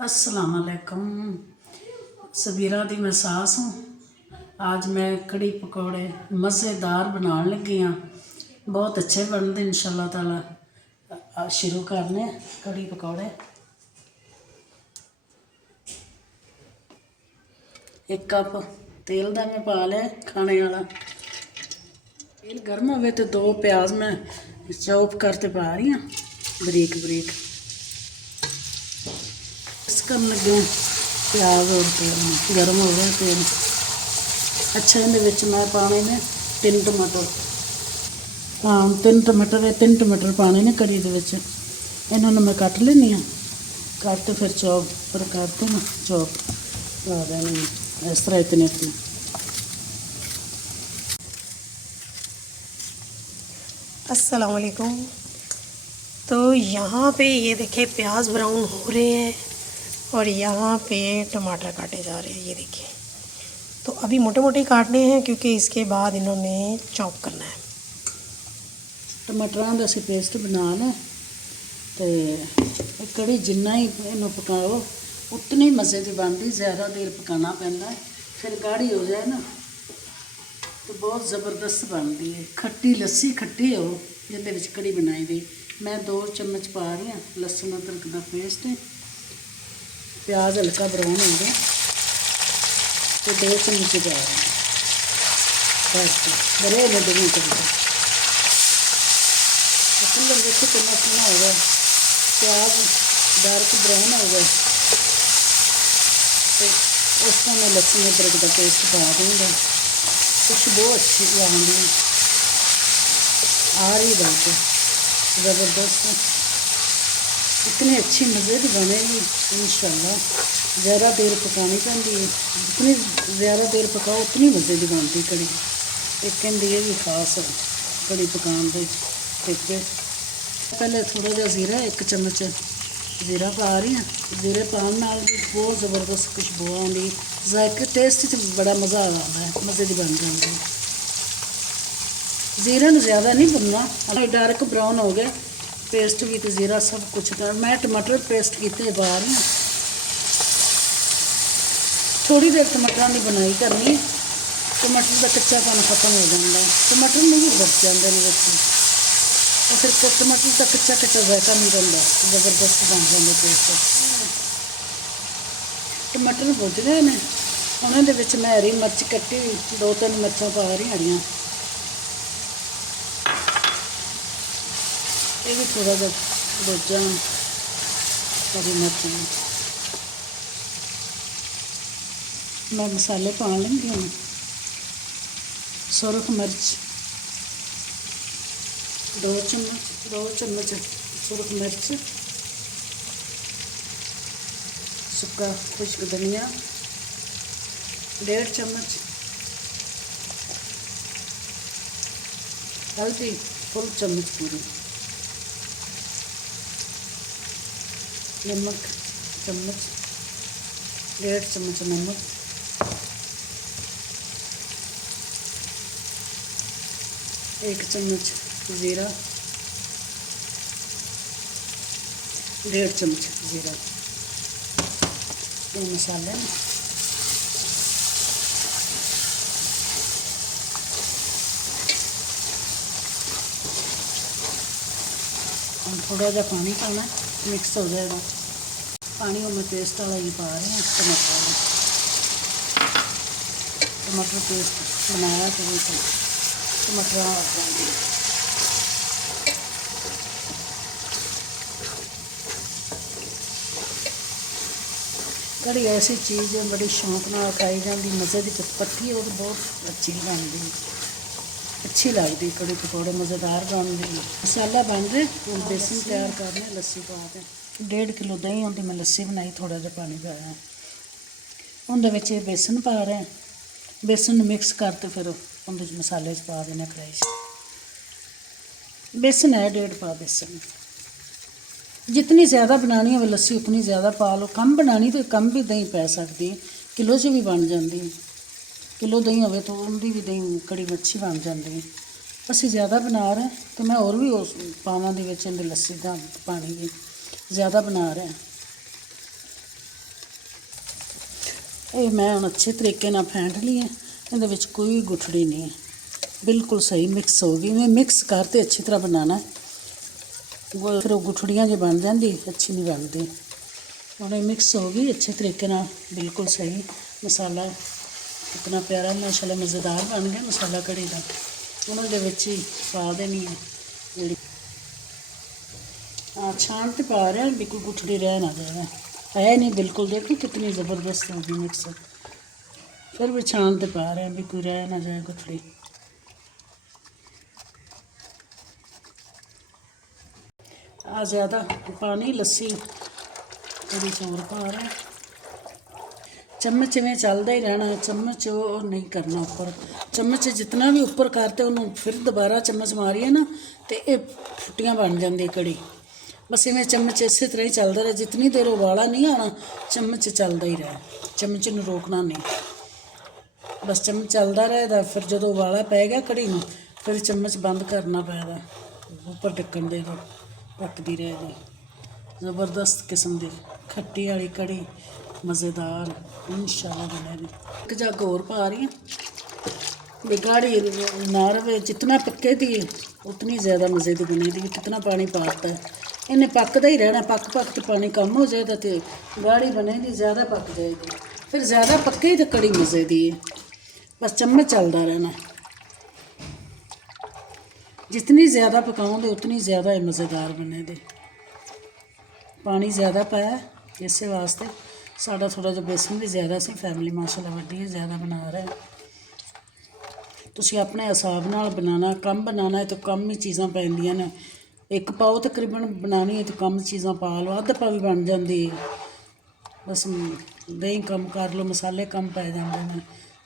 अस्सलाम वालेकुम। सबीरा दी मैं सास हूँ। आज मैं कड़ी पकौड़े मज़ेदार बनाने लगी हाँ। बहुत अच्छे बनते इंशाल्लाह ताला। शुरू करने कड़ी पकौड़े। एक कप तेल का मैं पा लिया खाने वाला। तेल गर्म हो तो 2 प्याज मैं चॉप करते पा रही हूँ बरीक बरीक। करन लगे प्याज और तेल गर्म हो गया तेल। अच्छा ये मैं पाने ने 3 टमाटर। हाँ 3 टमाटर है, 3 टमाटर पाने ने कड़ी के। इन्होंने मैं कट लेनी हाँ, कट फिर चॉप पर करते ना चॉप पा देने इस तरह इतने इतने। अस्सलाम वालेकुम। तो यहाँ पे ये देखें प्याज ब्राउन हो रहे हैं और यहाँ पे टमाटर काटे जा रहे हैं। ये देखिए, तो अभी मोटे मोटे काटने हैं क्योंकि इसके बाद इन्होंने चॉप करना है। टमाटरां दा असीं पेस्ट बना लें तो कड़ी जिन्ना ही इन्हू पकाओ उतनी ही मज़े की बनती। ज़्यादा देर पकाना पैंदा है, फिर गाढ़ी हो जाए ना तो बहुत ज़बरदस्त बनती है। खट्टी लस्सी खट्टी हो जिहदे विच कड़ी बनाई दी। मैं 2 चम्मच पा रही हूँ लहसुन अदरक का पेस्ट। प्याज हल्का ब्राउन हो गया तो 2 चम्मच पा रही हूँ बस बड़े लगे कड़ी। कलर देखो कितना सोहना हो गया, प्याज डार्क ब्राउन हो गया तो उसमें मैं लहसुन अदरक का पेस्ट पा दूँगा। खुशबू अच्छी आती आ रही बल्कि ज़बरदस्त। इतनी अच्छी मज़े की बनेगी इंशाल्लाह। ज़्यादा देर पकानी पैंदी है, जितनी ज़्यादा देर पकाओ उतनी मज़े की बनती कड़ी। एक कहती है भी खास है कड़ी पकाने के तरीके। पहले थोड़ा जहा जीरा 1 चम्मच जीरा पा रही हूँ। जीरे पाने नाल भी बहुत ज़बरदस्त खुशबू आती। जायके टेस्ट च बड़ा मज़ा आता है, मज़े की बन जाती है। जीरा ज़्यादा नहीं भुनना, डार्क ब्राउन हो गया पेस्ट भी तो जीरा सब कुछ कर। मैं टमाटर पेस्ट किए पा रही हूँ। थोड़ी देर टमाटर की बनाई करनी, टमाटर का कच्चापन खत्म हो जाता है। टमाटर नहीं भी बच जाते हैं बच्चे और फिर टमाटर का कच्चा कच्चा जायका नहीं रहा, ज़बरदस्त बन जाते पेस्ट। टमाटर भुज गए ने, उन्होंने मैं हरी मिर्च कट्टी 2-3 मिर्चा पा रही हरियाँ। ये भी थोड़ा जहा भुज जाए हरी मिर्च। मैं मसाले पा लगी हूँ। सुरख मिर्च 2 चम्मच सुरख मिर्च, सुक्का खुश्क धनिया 1.5 चम्मच, हल्दी फुल चम्मच पूरी, नमक चम्मच 1.5 चम्मच नमक, 1 चम्मच ज़ीरा, 1.5 चम्मच ज़ीरा। ये मसाले हम थोड़ा जहा पानी पाना मिक्स हो जाएगा। पानी मैं पेस्ट वाला ही पा रही हूँ। टमाटर पेस्ट बनाया तो टमाटर आ जाएंगे। कड़ी ऐसी चीज़ है बड़ी शौक नाल खाई जाती, मज़े की पत्ती और बहुत अच्छी बनती, अच्छी लगती कड़ी पकौड़े मज़ेदार बनती। मसाला बन रहे हम बेसन तैयार करने लस्सी पा के 1.5 किलो दही होती मैं लस्सी बनाई, थोड़ा जहा पानी पाया उनके बेसन पा रहे। बेसन मिक्स करते फिर उनके मसाले पा देने कढ़ाई। बेसन है 1.5 पा बेसन। जितनी ज़्यादा बनानी है लस्सी उतनी ज़्यादा पा लो। कम बनानी तो कम भी दही पै सकती है, किलो च भी बन जाती है। किलो दही हो तो उनकी भी दही कड़ी अच्छी बन जाती है। असी ज़्यादा बना रहे तो मैं और भी उस पावां दे विच लस्सी का पानी भी ज़्यादा बना रहे। ਇਹ ਮੈਂ ਹੁਣ ਅੱਛੇ ਤਰੀਕੇ ਨਾਲ ਫੈਂਟ ਲਈ ਹੈ। ਇਹਦੇ ਵਿੱਚ ਕੋਈ ਗੁਠੜੀ ਨਹੀਂ ਹੈ, ਬਿਲਕੁਲ ਸਹੀ ਮਿਕਸ ਹੋ ਗਈ। ਮੈਂ ਮਿਕਸ ਕਰਤੇ ਅੱਛੀ ਤਰ੍ਹਾਂ ਬਣਾਉਣਾ, ਫਿਰ ਉਹ ਗੁਠੜੀਆਂ ਜੇ ਬਣ ਜਾਂਦੀ ਅੱਛੀ ਨਹੀਂ ਬਣਦੀ। ਹੁਣ ਇਹ ਮਿਕਸ ਹੋ ਗਈ ਅੱਛੇ ਤਰੀਕੇ ਨਾਲ, ਬਿਲਕੁਲ ਸਹੀ। ਮਸਾਲਾ ਇਤਨਾ ਪਿਆਰਾ ਮਾਸ਼ਾਅੱਲਾ ਮਜ਼ੇਦਾਰ ਬਣ ਗਿਆ ਮਸਾਲਾ ਕੜੀ ਦਾ। ਉਹਨਾਂ ਦੇ ਵਿੱਚ ਹੀ ਪਾ ਦੇਣੀ ਹੈ ਜਿਹੜੀ ਛਾਣ ਤੇ ਪਾ ਰਿਹਾ, ਬਿਲਕੁਲ ਗੁਠੜੀ ਰਹਿ ਨਾ ਜਾਵੇ। ਹੈ ਨਹੀਂ ਬਿਲकुल, देखो कितनी ज़बरदस्त होगी मिक्स। फिर भी छान ते पा रहे हैं भी कोई रह ना जाए गुठड़ी। आ ज़्यादा पानी लस्सी थोड़ी चोर पा रहे हैं। चम्मच में चलता ही रहना, चम्मच वो नहीं करना ऊपर। चम्मच जितना भी ऊपर करते उन्होंने फिर दोबारा चम्मच मारिए ना तो ये फुटियाँ बन जाती कड़ी। बस इवें चम्मच इस तरह ही चलता रहे, जितनी देर उबाला नहीं आना चम्मच चलता ही रहे, चम्मच नूं रोकना नहीं। बस चम्मच चलता रहेगा, फिर जो उबाला पै गया कड़ी में फिर चम्मच बंद करना पैदा, ऊपर ढक्कन दे दो, पकती रहेगी। ज़बरदस्त किस्म की खट्टी वाली कड़ी मज़ेदार इंशाल्लाह बनेगी। एक जग होर पा रही हूँ, गाढ़ी ना रवे, जितना पक्के थी उतनी ज़्यादा मज़े की बनेगी। कितना पानी पाता है, इन्हें पकता ही रहना, पक के पानी कम हो जाएगा तो गाढ़ी बनेगी, ज़्यादा पक जाएगी। फिर ज़्यादा पक्के ही तो कड़ी मज़े दी है। बस चम्मच चलता रहना, जितनी ज़्यादा पकाओगे उतनी ज़्यादा ही मज़ेदार बनेगी। पानी ज़्यादा पाया इस वास्ते, साड़ा थोड़ा जिहा बेसन भी ज़्यादा सी, फैमिली माशाअल्लाह वड्डी है, ज़्यादा बना रहे हैं। तुसीं अपने हिसाब नाल बनाना, कम बनाना है तो कम ही चीज़ां पैंदियां ने। एक पाओ तकरीबन बनानी है तो कम चीज़ां पा लो, अद्ध पावी बन जाती है। बस दही कम कर लो, मसाले कम पै जाते हैं,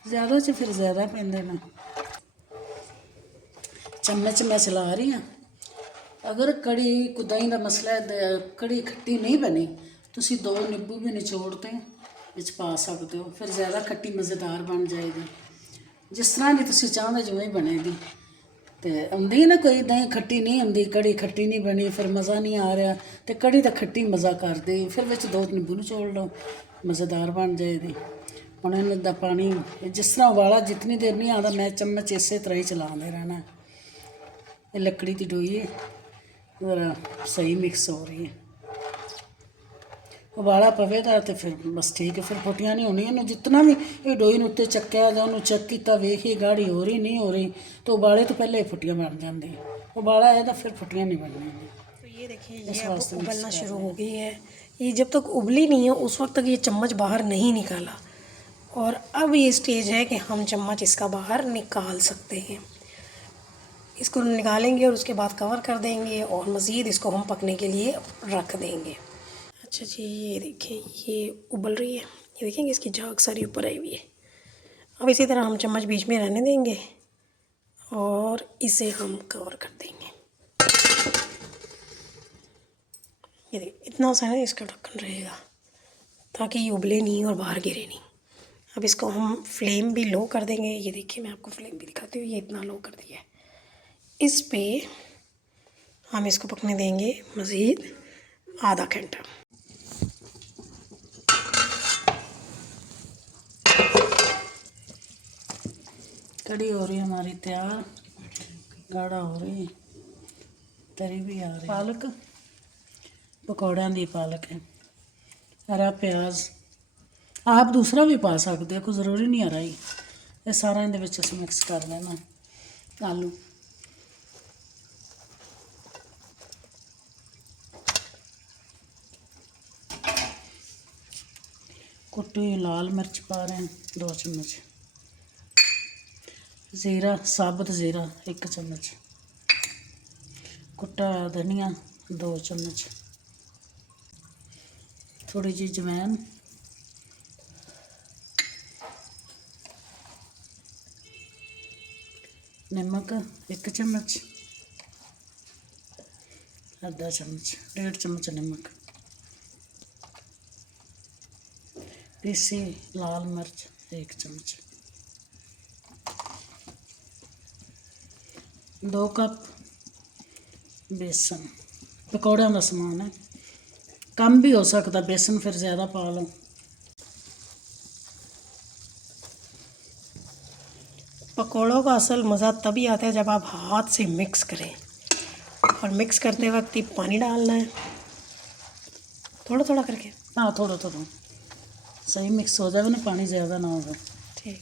ज़्यादा च फिर ज़्यादा पैंदे ने। चम्मच मैं चला रही हाँ। अगर कड़ी को दही का मसला है, कड़ी खट्टी नहीं बनी, तुसीं 2 नींबू भी निचोड़ के विच पा सकते हो, फिर ज़्यादा खट्टी मज़ेदार बन जाएगी। जिस तरह की तुसीं चाहते जिवें बनेगी। तो आँदी है ना कोई दही खट्टी नहीं आँदी, कड़ी खट्टी नहीं बनी, फिर मज़ा नहीं आ रहा, तो कड़ी तो खट्टी मज़ा कर दे, फिर विच 2 नींबू निचोड़ लो, मज़ेदार बन जाएगी। हुण इन्हां दा पानी जिस तरह उबाला जितनी देर नहीं आता, मैं चम्मच इस तरह ही चलाते रहना। ये लकड़ी की डोई है, ज़रा सही मिक्स हो रही है। उबाला पवेगा तो फिर बस ठीक है, फिर फुटियाँ नहीं होनी। जितना भी ये डोई ने उत्ते चक्या जां उन्होंने चेक किया, वेखिए गाढ़ी हो रही नहीं हो रही, तो उबाले तो पहले ही फुटियाँ बन जाती। उबाला है तो फिर फुटियाँ नहीं बननी। तो ये देखिए ये अब उबलना शुरू हो गई है। ये जब तक उबली नहीं है उस वक्त तक ये चम्मच बाहर नहीं निकाला, और अब ये स्टेज है कि हम चम्मच इसका बाहर निकाल सकते हैं। इसको निकालेंगे और उसके बाद कवर कर देंगे और मज़ीद इसको हम पकने के लिए रख देंगे। अच्छा जी, ये देखिए ये उबल रही है, ये देखेंगे इसकी झाग सारी ऊपर आई हुई है। अब इसी तरह हम चम्मच बीच में रहने देंगे और इसे हम कवर कर देंगे। ये देखिए इतना सा है इसका ढक्कन रहेगा ताकि ये उबले नहीं और बाहर गिरे नहीं। अब इसको हम फ्लेम भी लो कर देंगे। ये देखिए मैं आपको फ्लेम भी दिखाती हूँ, ये इतना लो कर दिया है। इस पे हम इसको पकने देंगे मज़ीद आधा घंटा। कड़ी हो रही है हमारी तैयार, गाढ़ा हो रही है, तरी भी आ रही है। पालक पकौड़ियां दी पालक है, हरा प्याज आप दूसरा भी पा सकते हो, कोई ज़रूरी नहीं हरा ही। ये सारा इहदे विच असीं मिक्स कर लेना। आलू कुटी हुई लाल मिर्च पा रहे हैं 2 चम्मच, ज़ीरा साबुत ज़ीरा 1 चम्मच, कुटा धनिया 2 चम्मच, थोड़ी जी जवैन, नमक 1 चम्मच, आधा चम्मच 1.5 चम्मच नमक, पीसी लाल मिर्च 1 चम्मच, 2 कप बेसन। पकौड़ियां का समान है, कम भी हो सकता बेसन, फिर ज़्यादा पा लो। पकौड़ों का असल मज़ा तभी आता है जब आप हाथ से मिक्स करें, और मिक्स करते वक्त ही पानी डालना है थोड़ा थोड़ा करके। हाँ, थोड़ा थोड़ा सही मिक्स हो जाए ना, पानी ज़्यादा ना होगा। ठीक।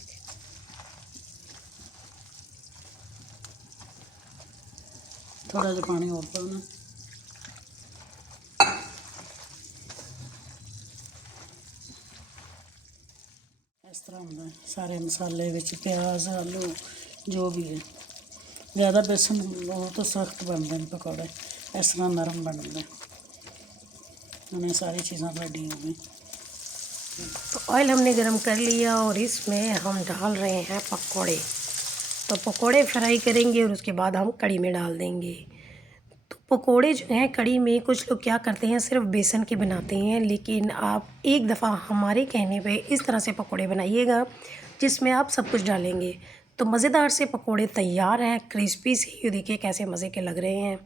थोड़ा ਜਿਹਾ पानी और पाना। इस तरह होंगे सारे मसाले विच, प्याज आलू जो भी है। ज़्यादा बेसन वो तो सख्त बनते हैं पकौड़े, इस तरह नरम बनते। उन्हें सारी चीज़ें रेडी हो गई। तो ऑयल हमने गरम कर लिया और इसमें हम डाल रहे हैं पकौड़े। तो पकौड़े फ्राई करेंगे और उसके बाद हम कढ़ी में डाल देंगे। तो पकोड़े जो हैं कढ़ी में, कुछ लोग क्या करते हैं सिर्फ बेसन के बनाते हैं, लेकिन आप एक दफ़ा हमारे कहने पे इस तरह से पकोड़े बनाइएगा जिसमें आप सब कुछ डालेंगे। तो मज़ेदार से पकोड़े तैयार हैं, क्रिस्पी से। ये देखिए कैसे मज़े के लग रहे हैं।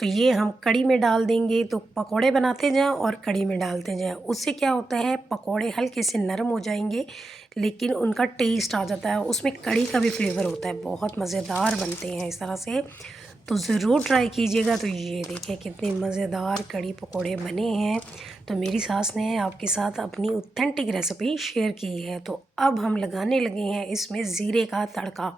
तो ये हम कढ़ी में डाल देंगे। तो पकोड़े बनाते जाएं और कढ़ी में डालते जाएं, उससे क्या होता है पकोड़े हल्के से नरम हो जाएंगे, लेकिन उनका टेस्ट आ जाता है, उसमें कढ़ी का भी फ्लेवर होता है। बहुत मज़ेदार बनते हैं इस तरह से, तो ज़रूर ट्राई कीजिएगा। तो ये देखिए कितने मज़ेदार कढ़ी पकोड़े बने हैं। तो मेरी सास ने आपके साथ अपनी ऑथेंटिक रेसिपी शेयर की है। तो अब हम लगाने लगे हैं इसमें ज़ीरे का तड़का,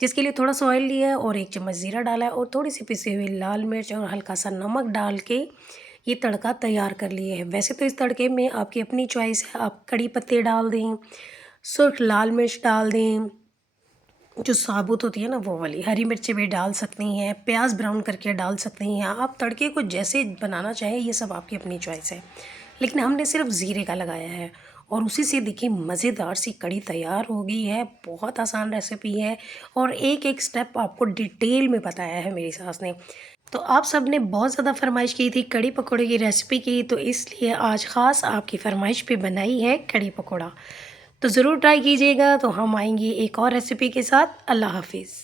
जिसके लिए थोड़ा सा ऑयल लिया है और 1 चम्मच ज़ीरा डाला है और थोड़ी सी पिसी हुई लाल मिर्च और हल्का सा नमक डाल के ये तड़का तैयार कर लिए है। वैसे तो इस तड़के में आपकी अपनी चॉइस है, आप कड़ी पत्ते डाल दें, सुर्ख लाल मिर्च डाल दें, जो साबुत होती है ना वो वाली, हरी मिर्चें भी डाल सकती हैं, प्याज ब्राउन करके डाल सकती हैं। आप तड़के को जैसे बनाना चाहें, ये सब आपकी अपनी चॉइस है, लेकिन हमने सिर्फ ज़ीरे का लगाया है और उसी से देखिए मज़ेदार सी कड़ी तैयार हो गई है। बहुत आसान रेसिपी है और एक एक स्टेप आपको डिटेल में बताया है मेरी सास ने। तो आप सब ने बहुत ज़्यादा फरमाइश की थी कड़ी पकौड़े की रेसिपी की, तो इसलिए आज ख़ास आपकी फरमाइश पे बनाई है कड़ी पकौड़ा। तो ज़रूर ट्राई कीजिएगा। तो हम आएंगे एक और रेसिपी के साथ। अल्लाह हाफिज़।